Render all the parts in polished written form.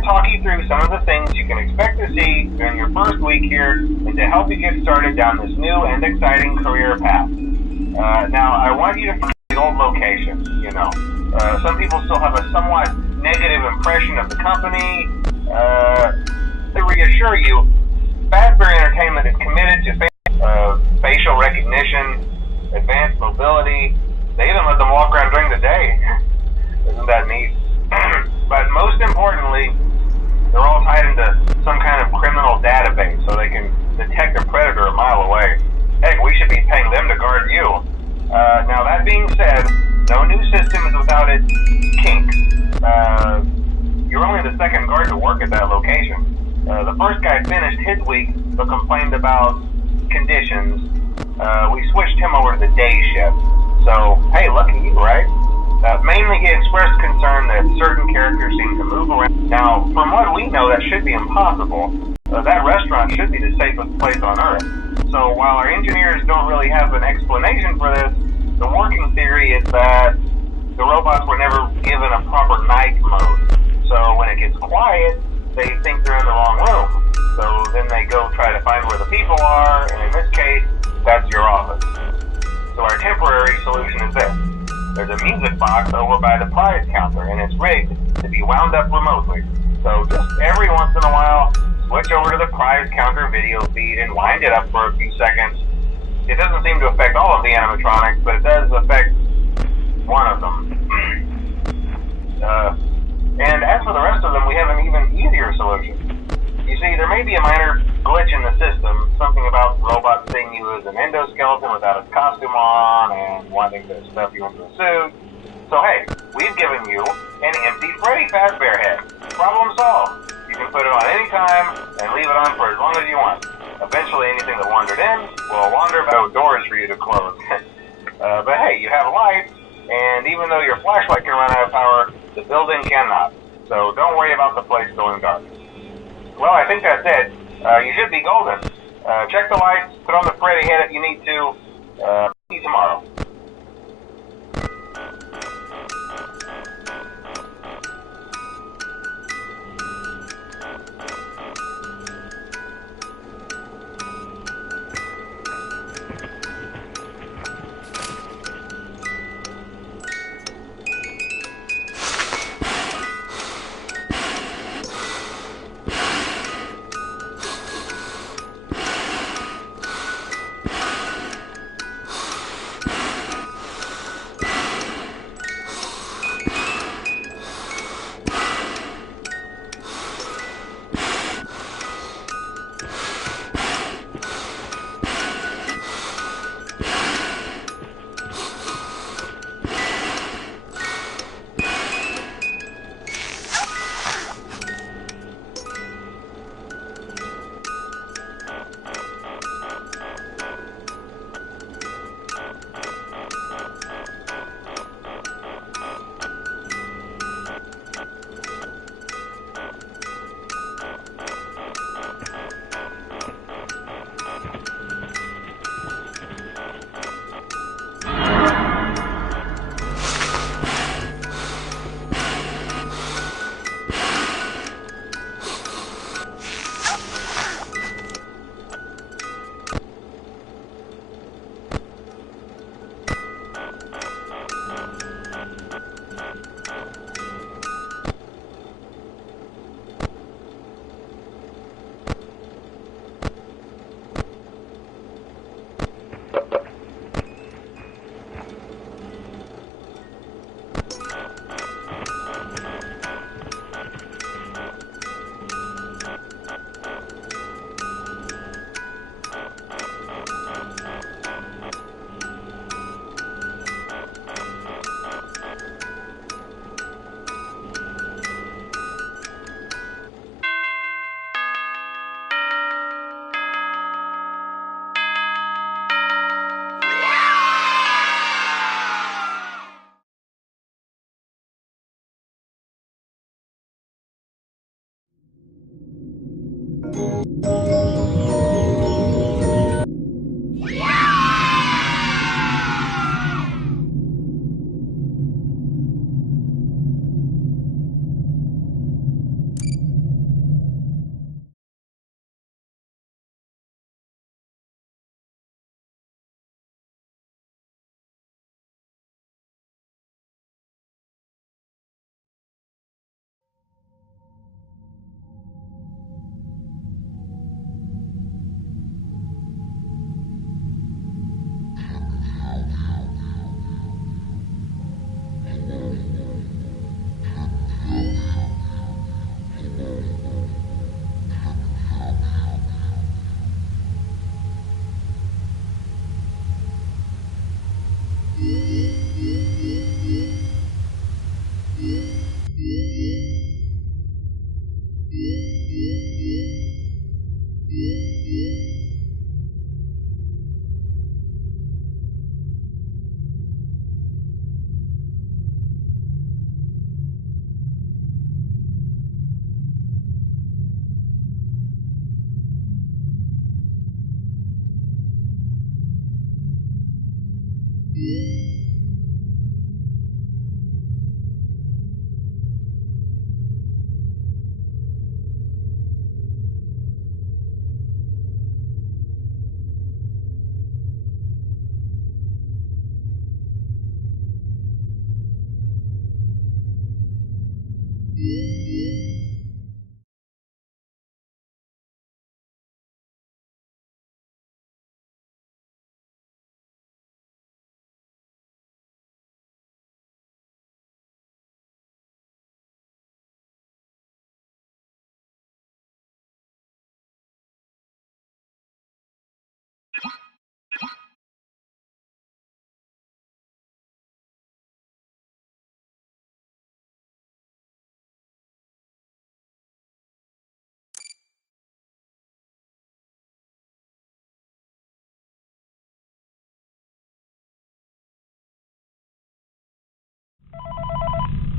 to talk you through some of the things you can expect to see during your first week here and to help you get started down this new and exciting career path. Now, I want you to find the old location, some people still have a somewhat negative impression of the company. To reassure you, Fazbear Entertainment is committed to facial recognition, advanced mobility. They even let them walk around during the day. Isn't that neat? But most importantly, they're all tied into some kind of criminal database so they can detect a predator a mile away. Heck, we should be paying them to guard you. Now, that being said, no new system is without its kinks. You're only the second guard to work at that location. The first guy finished his week but complained about conditions. We switched him over to the day shift. So, hey, lucky you, right? Mainly he expressed concern that certain characters seem to move around. Now, from what we know, that should be impossible. That restaurant should be the safest place on Earth. So while our engineers don't really have an explanation for this, the working theory is that the robots were never given a proper night mode. So when it gets quiet, they think they're in the wrong room. So then they go try to find where the people are, and in this case, that's your office. So our temporary solution is this. There's a music box over by the prize counter, and it's rigged to be wound up remotely. So just every once in a while, switch over to the prize counter video feed and wind it up for a few seconds. It doesn't seem to affect all of the animatronics, but it does affect one of them. And as for the rest of them, we have an even easier solution. You see, there may be a minor glitch in the system, something about robots seeing you as an endoskeleton without a costume on and wanting to stuff you into a suit. So hey, we've given you an empty Freddy Fazbear head. Problem solved. You can put it on any time and leave it on for as long as you want. Eventually anything that wandered in will wander back. No doors for you to close. But hey, you have lights, and even though your flashlight can run out of power, the building cannot. So don't worry about the place going dark. Well, I think that's it. You should be golden. Check the lights, put on the Freddy head if you need to. See you tomorrow.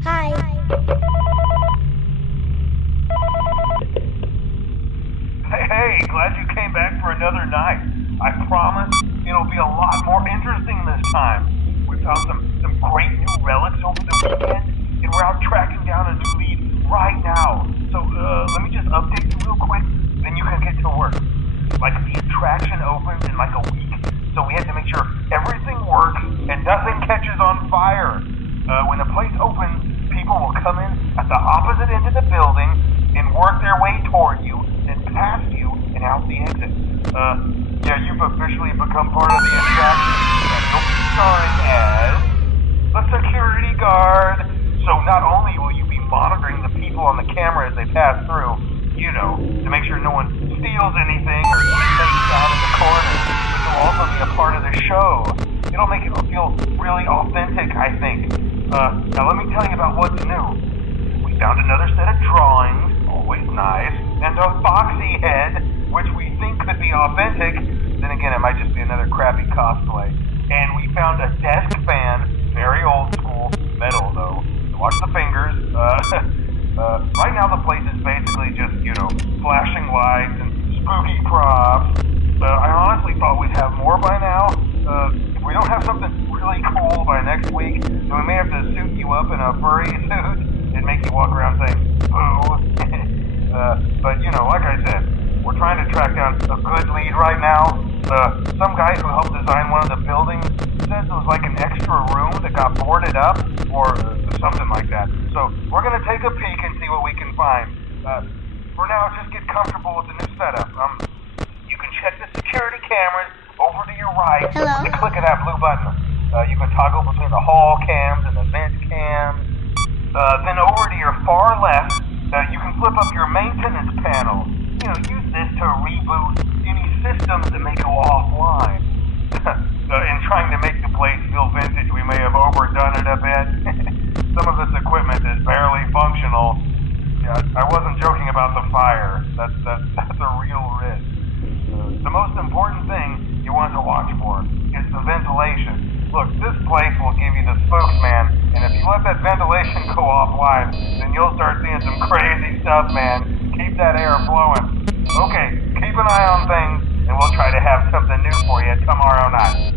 Hi. Hey, glad you came back for another night. I promise it'll be a lot more interesting this time. We found some great new relics over the weekend, and we're out tracking down a new lead right now. So let me just update you real quick, then you can get to work. Like, the attraction opens in like a week, so we have to make sure everything works and nothing catches on fire. When the place opens, people will come in at the opposite end of the building and work their way toward you, then past you, and out the exit. Yeah, you've officially become part of the attraction, and you'll be starring as the security guard. So not only will you be monitoring the people on the camera as they pass through, you know, to make sure no one steals anything or fakes out in the corner, but you'll also be a part of the show. It'll make it feel really authentic, I think. Now let me tell you about what's new. We found another set of drawings, always nice, and a foxy head, which we think could be authentic. Then again, it might just be another crappy cosplay. And we found a desk fan, very old school, metal though. So watch the fingers. Right now the place is basically just, you know, flashing lights and spooky props. I honestly thought we'd have more by now. If we don't have something really cool by next week, then we may have to suit you up in a furry suit and make you walk around saying, boo. But, you know, like I said, we're trying to track down a good lead right now. Some guy who helped design one of the buildings says it was like an extra room that got boarded up, or something like that. So we're going to take a peek and see what we can find. For now, just get comfortable with the new setup. You can check the security cameras over to your right. Hello? With the click of that blue button. You can toggle between the hall cams and the vent cams. Then over to your far left, you can flip up your maintenance panel. You know, use this to reboot any systems that may go offline. In trying to make the place feel vintage, we may have overdone it a bit. Some of this equipment is barely functional. Yeah, I wasn't joking about the fire. That's a real risk. The most important thing you want to watch for is the ventilation. Look, this place will give you the spooks, man, and if you let that ventilation go offline, then you'll start seeing some crazy stuff, man. Keep that air flowing. Okay, keep an eye on things, and we'll try to have something new for you tomorrow night.